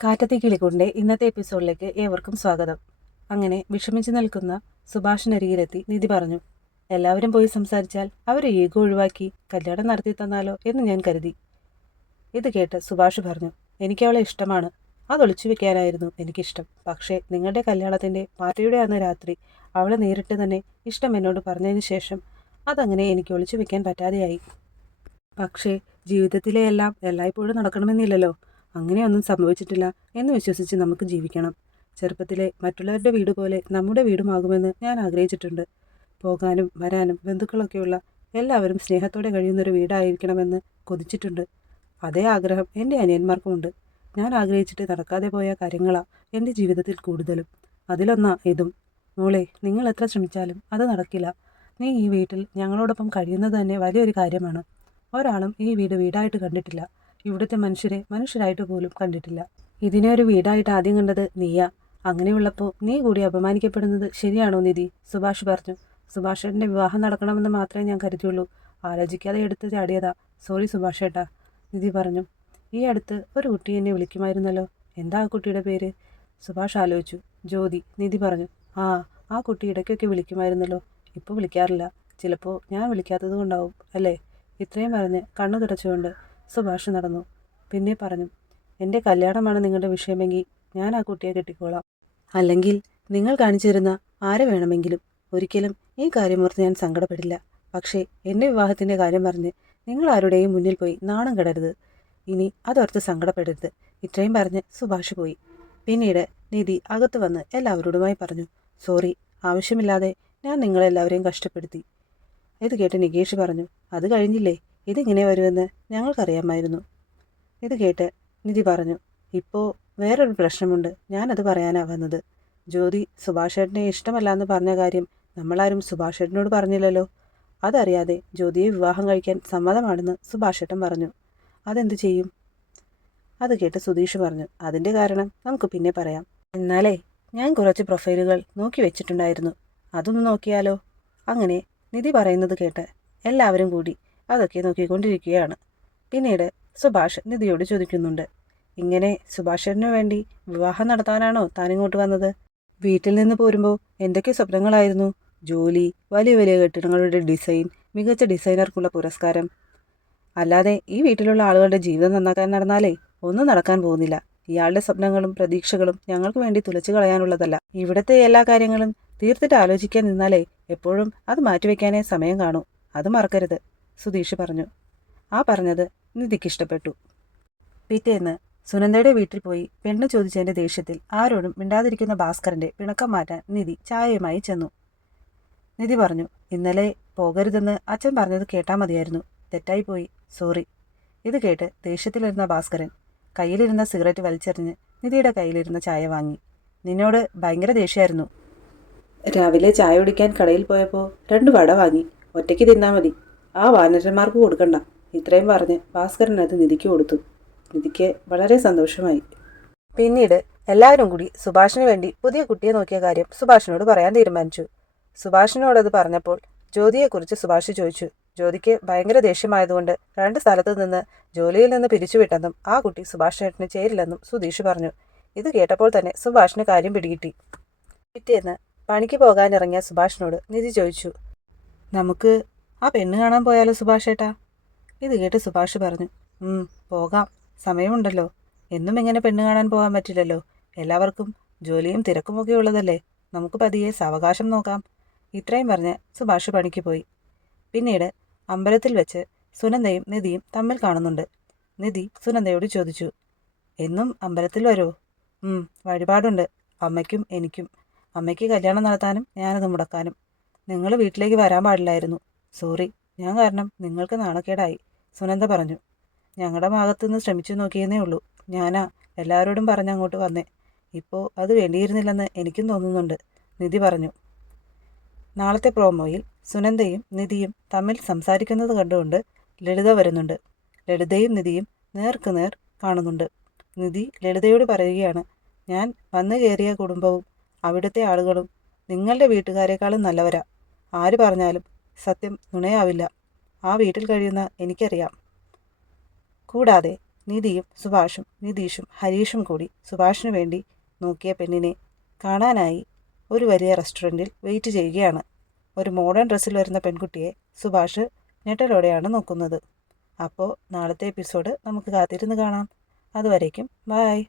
കാറ്റത്തെ കിളികൊണ്ടേ ഇന്നത്തെ എപ്പിസോഡിലേക്ക് ഏവർക്കും സ്വാഗതം. അങ്ങനെ വിഷമിച്ചു നിൽക്കുന്ന സുഭാഷിനരികിലെത്തി നിധി പറഞ്ഞു, എല്ലാവരും പോയി സംസാരിച്ചാൽ അവരെ ഈഗോ ഒഴിവാക്കി കല്യാണം നടത്തി തന്നാലോ എന്ന് ഞാൻ കരുതി. ഇത് കേട്ട് സുഭാഷ് പറഞ്ഞു, എനിക്ക് അവളെ ഇഷ്ടമാണ്. അതൊളിച്ചു വെക്കാനായിരുന്നു എനിക്കിഷ്ടം. പക്ഷേ നിങ്ങളുടെ കല്യാണത്തിൻ്റെ പാർട്ടിയുടെ അന്ന് രാത്രി അവളെ നേരിട്ട് തന്നെ ഇഷ്ടം എന്നോട് പറഞ്ഞതിന് ശേഷം അതങ്ങനെ എനിക്ക് ഒളിച്ചു വെക്കാൻ പറ്റാതെയായി. പക്ഷേ ജീവിതത്തിലെ എല്ലാം എല്ലായ്പ്പോഴും നടക്കണമെന്നില്ലല്ലോ. അങ്ങനെയൊന്നും സംഭവിച്ചിട്ടില്ല എന്ന് വിശ്വസിച്ച് നമുക്ക് ജീവിക്കണം. ചെറുപ്പത്തിലെ മറ്റുള്ളവരുടെ വീട് പോലെ നമ്മുടെ വീടുമാകുമെന്ന് ഞാൻ ആഗ്രഹിച്ചിട്ടുണ്ട്. പോകാനും വരാനും ബന്ധുക്കളൊക്കെയുള്ള എല്ലാവരും സ്നേഹത്തോടെ കഴിയുന്നൊരു വീടായിരിക്കണമെന്ന് കൊതിച്ചിട്ടുണ്ട്. അതേ ആഗ്രഹം എൻ്റെ അനിയന്മാർക്കുമുണ്ട്. ഞാൻ ആഗ്രഹിച്ചിട്ട് നടക്കാതെ പോയ കാര്യങ്ങളാണ് എൻ്റെ ജീവിതത്തിൽ കൂടുതലും. അതിലൊന്നാ ഇതും. മോളെ, നിങ്ങൾ എത്ര ശ്രമിച്ചാലും അത് നടക്കില്ല. നീ ഈ വീട്ടിൽ ഞങ്ങളോടൊപ്പം കഴിയുന്നത് തന്നെ വലിയൊരു കാര്യമാണ്. ഒരാളും ഈ വീട് വീടായിട്ട് കണ്ടിട്ടില്ല. ഇവിടുത്തെ മനുഷ്യരെ മനുഷ്യരായിട്ട് പോലും കണ്ടിട്ടില്ല. ഇതിനെ ഒരു വീടായിട്ട് ആദ്യം കണ്ടത് നീയാ. അങ്ങനെയുള്ളപ്പോൾ നീ കൂടി അപമാനിക്കപ്പെടുന്നത് ശരിയാണോ നിധി? സുഭാഷ് പറഞ്ഞു. സുഭാഷേട്ടൻ്റെ വിവാഹം നടക്കണമെന്ന് മാത്രമേ ഞാൻ കരുതിയുള്ളൂ. ആലോചിക്കാതെ എടുത്ത് ചാടിയതാ. സോറി സുഭാഷേട്ടാ, നിധി പറഞ്ഞു. ഈ അടുത്ത് ഒരു കുട്ടി എന്നെ വിളിക്കുമായിരുന്നല്ലോ. എന്താ ആ കുട്ടിയുടെ പേര്? സുഭാഷ് ആലോചിച്ചു. ജ്യോതി, നിധി പറഞ്ഞു. ആ കുട്ടി ഇടയ്ക്കൊക്കെ വിളിക്കുമായിരുന്നല്ലോ. ഇപ്പോൾ വിളിക്കാറില്ല. ചിലപ്പോൾ ഞാൻ വിളിക്കാത്തത് കൊണ്ടാവും അല്ലേ? ഇത്രയും പറഞ്ഞ് കണ്ണു തുടച്ചുകൊണ്ട് സുഭാഷ് നടന്നു. പിന്നെ പറഞ്ഞു, എൻ്റെ കല്യാണമാണ് നിങ്ങളുടെ വിഷയമെങ്കിൽ ഞാൻ ആ കുട്ടിയെ കെട്ടിക്കോളാം. അല്ലെങ്കിൽ നിങ്ങൾ കാണിച്ചു തരുന്ന ആരെ വേണമെങ്കിലും. ഒരിക്കലും ഈ കാര്യമോർത്ത് ഞാൻ സങ്കടപ്പെടില്ല. പക്ഷേ എൻ്റെ വിവാഹത്തിൻ്റെ കാര്യം പറഞ്ഞ് നിങ്ങൾ ആരുടെയും മുന്നിൽ പോയി നാണം കെടരുത്. ഇനി അതോർത്ത് സങ്കടപ്പെടരുത്. ഇത്രയും പറഞ്ഞ് സുഭാഷ് പോയി. പിന്നീട് നിധി അകത്ത് വന്ന് എല്ലാവരോടുമായി പറഞ്ഞു, സോറി, ആവശ്യമില്ലാതെ ഞാൻ നിങ്ങളെല്ലാവരെയും കഷ്ടപ്പെടുത്തി. ഇത് കേട്ട് നികേഷ് പറഞ്ഞു, അത് കഴിഞ്ഞില്ലേ, ഇതിങ്ങനെ വരുമെന്ന് ഞങ്ങൾക്കറിയാമായിരുന്നു. ഇത് കേട്ട് നിധി പറഞ്ഞു, ഇപ്പോൾ വേറൊരു പ്രശ്നമുണ്ട്. ഞാനത് പറയാനാ വന്നത്. ജ്യോതി സുഭാഷേട്ടനെ ഇഷ്ടമല്ല എന്ന് പറഞ്ഞ കാര്യം നമ്മളാരും സുഭാഷേട്ടനോട് പറഞ്ഞില്ലല്ലോ. അതറിയാതെ ജ്യോതിയെ വിവാഹം കഴിക്കാൻ സമ്മതമാണെന്ന് സുഭാഷേട്ടൻ പറഞ്ഞു. അതെന്ത് ചെയ്യും? അത് കേട്ട് സുധീഷ് പറഞ്ഞു, അതിൻ്റെ കാരണം നമുക്ക് പിന്നെ പറയാം. എന്നാലേ ഞാൻ കുറച്ച് പ്രൊഫൈലുകൾ നോക്കി വെച്ചിട്ടുണ്ടായിരുന്നു. അതൊന്ന് നോക്കിയാലോ? അങ്ങനെ നിധി പറയുന്നത് കേട്ട് എല്ലാവരും കൂടി അതൊക്കെ നോക്കിക്കൊണ്ടിരിക്കുകയാണ്. പിന്നീട് സുഭാഷ് നിധിയോട് ചോദിക്കുന്നുണ്ട്, ഇങ്ങനെ സുഭാഷേട്ടന് വേണ്ടി വിവാഹം നടത്താനാണോ താനിങ്ങോട്ട് വന്നത്? വീട്ടിൽ നിന്ന് പോരുമ്പോൾ എന്തൊക്കെ സ്വപ്നങ്ങളായിരുന്നു? ജോലി, വലിയ വലിയ കെട്ടിടങ്ങളുടെ ഡിസൈൻ, മികച്ച ഡിസൈനർക്കുള്ള പുരസ്കാരം. അല്ലാതെ ഈ വീട്ടിലുള്ള ആളുകളുടെ ജീവിതം നന്നാക്കാൻ നടന്നാലേ ഒന്നും നടക്കാൻ പോകുന്നില്ല. ഇയാളുടെ സ്വപ്നങ്ങളും പ്രതീക്ഷകളും ഞങ്ങൾക്ക് വേണ്ടി തുലച്ചു കളയാനുള്ളതല്ല. ഇവിടുത്തെ എല്ലാ കാര്യങ്ങളും തീർത്തിട്ട് ആലോചിക്കാൻ നിന്നാലേ എപ്പോഴും അത് മാറ്റിവെക്കാനേ സമയം കാണൂ. അത് മറക്കരുത്, സുധീഷ് പറഞ്ഞു. ആ പറഞ്ഞത് നിധിക്ക് ഇഷ്ടപ്പെട്ടു. പിറ്റേന്ന് സുനന്ദയുടെ വീട്ടിൽ പോയി പെണ്ണ് ചോദിച്ചതിന്റെ ദേഷ്യത്തിൽ ആരോടും മിണ്ടാതിരിക്കുന്ന ഭാസ്കരന്റെ പിണക്കം മാറ്റാൻ നിധി ചായയുമായി ചെന്നു. നിധി പറഞ്ഞു, ഇന്നലെ പോകരുതെന്ന് അച്ഛൻ പറഞ്ഞത് കേട്ടാൽ മതിയായിരുന്നു. തെറ്റായിപ്പോയി, സോറി. ഇത് കേട്ട് ദേഷ്യത്തിലിരുന്ന ഭാസ്കരൻ കയ്യിലിരുന്ന സിഗരറ്റ് വലിച്ചെറിഞ്ഞ് നിധിയുടെ കയ്യിലിരുന്ന ചായ വാങ്ങി. നിന്നോട് ഭയങ്കര ദേഷ്യമായിരുന്നു. രാവിലെ ചായ കുടിക്കാൻ കടയിൽ പോയപ്പോൾ 2 വട വാങ്ങി. ഒറ്റയ്ക്ക് തിന്നാൽ മതി, ആ വാനരന്മാർക്ക് കൊടുക്കണ്ട. ഇത്രയും പറഞ്ഞ് ഭാസ്കരൻ അത് നിധിക്ക് കൊടുത്തു. നിധിക്ക് വളരെ സന്തോഷമായി. പിന്നീട് എല്ലാവരും കൂടി സുഭാഷിന് വേണ്ടി പുതിയ കുട്ടിയെ നോക്കിയ കാര്യം സുഭാഷിനോട് പറയാൻ തീരുമാനിച്ചു. സുഭാഷിനോടത് പറഞ്ഞപ്പോൾ ജ്യോതിയെക്കുറിച്ച് സുഭാഷ് ചോദിച്ചു. ജ്യോതിക്ക് ഭയങ്കര ദേഷ്യമായതുകൊണ്ട് 2 സ്ഥലത്ത് നിന്ന് ജോലിയിൽ നിന്ന് പിരിച്ചുവിട്ടെന്നും ആ കുട്ടി സുഭാഷ് ചേട്ടന് ചേരില്ലെന്നും സുധീഷ് പറഞ്ഞു. ഇത് കേട്ടപ്പോൾ തന്നെ സുഭാഷിന് കാര്യം പിടികിട്ടി. പിറ്റേന്ന് പണിക്ക് പോകാനിറങ്ങിയ സുഭാഷിനോട് നിധി ചോദിച്ചു, നമുക്ക് ആ പെണ്ണ് കാണാൻ പോയാലോ സുഭാഷ് ഏട്ടാ? ഇത് കേട്ട് സുഭാഷ് പറഞ്ഞു, പോകാം, സമയമുണ്ടല്ലോ. എന്നും ഇങ്ങനെ പെണ്ണ് കാണാൻ പോകാൻ പറ്റില്ലല്ലോ. എല്ലാവർക്കും ജോലിയും തിരക്കുമൊക്കെ ഉള്ളതല്ലേ. നമുക്ക് പതിയെ സാവകാശം നോക്കാം. ഇത്രയും പറഞ്ഞ് സുഭാഷ് പണിക്ക് പോയി. പിന്നീട് അമ്പലത്തിൽ വെച്ച് സുനന്ദയും നിധിയും തമ്മിൽ കാണുന്നുണ്ട്. നിധി സുനന്ദയോട് ചോദിച്ചു, എന്നും അമ്പലത്തിൽ വരുമോ? വഴിപാടുണ്ട്, അമ്മയ്ക്കും എനിക്കും. അമ്മയ്ക്ക് കല്യാണം നടത്താനും ഞാനത് മുടക്കാനും. നിങ്ങൾ വീട്ടിലേക്ക് വരാൻ പാടില്ലായിരുന്നു. സോറി, ഞാൻ കാരണം നിങ്ങൾക്ക് നാണക്കേടായി, സുനന്ദ പറഞ്ഞു. ഞങ്ങളുടെ ഭാഗത്തുനിന്ന് ശ്രമിച്ചു നോക്കിയെന്നേ ഉള്ളൂ. ഞാനാ എല്ലാവരോടും പറഞ്ഞങ്ങോട്ട് വന്നേ. ഇപ്പോൾ അത് വേണ്ടിയിരുന്നില്ലെന്ന് എനിക്കും തോന്നുന്നുണ്ട്, നിധി പറഞ്ഞു. നാളത്തെ പ്രോമോയിൽ സുനന്ദയും നിധിയും തമ്മിൽ സംസാരിക്കുന്നത് കണ്ടുകൊണ്ട് ലളിത വരുന്നുണ്ട്. ലളിതയും നിധിയും നേർക്കുനേർ കാണുന്നുണ്ട്. നിധി ലളിതയോട് പറയുകയാണ്, ഞാൻ വന്നു കയറിയ കുടുംബവും അവിടുത്തെ ആളുകളും നിങ്ങളുടെ വീട്ടുകാരെക്കാളും നല്ലവരാ. ആര് പറഞ്ഞാലും സത്യം നുണയാവില്ല. ആ വീട്ടിൽ കഴിയുന്ന എനിക്കറിയാം. കൂടാതെ നിധിയും സുഭാഷും നിതീഷും ഹരീഷും കൂടി സുഭാഷിനു വേണ്ടി നോക്കിയ പെണ്ണിനെ കാണാനായി ഒരു വലിയ റെസ്റ്റോറൻറ്റിൽ വെയിറ്റ് ചെയ്യുകയാണ്. ഒരു മോഡേൺ ഡ്രസ്സിൽ വരുന്ന പെൺകുട്ടിയെ സുഭാഷ് ഞെട്ടലോടെയാണ് നോക്കുന്നത്. അപ്പോൾ നാളത്തെ എപ്പിസോഡ് നമുക്ക് കാത്തിരുന്ന് കാണാം. അതുവരേക്കും ബായ്.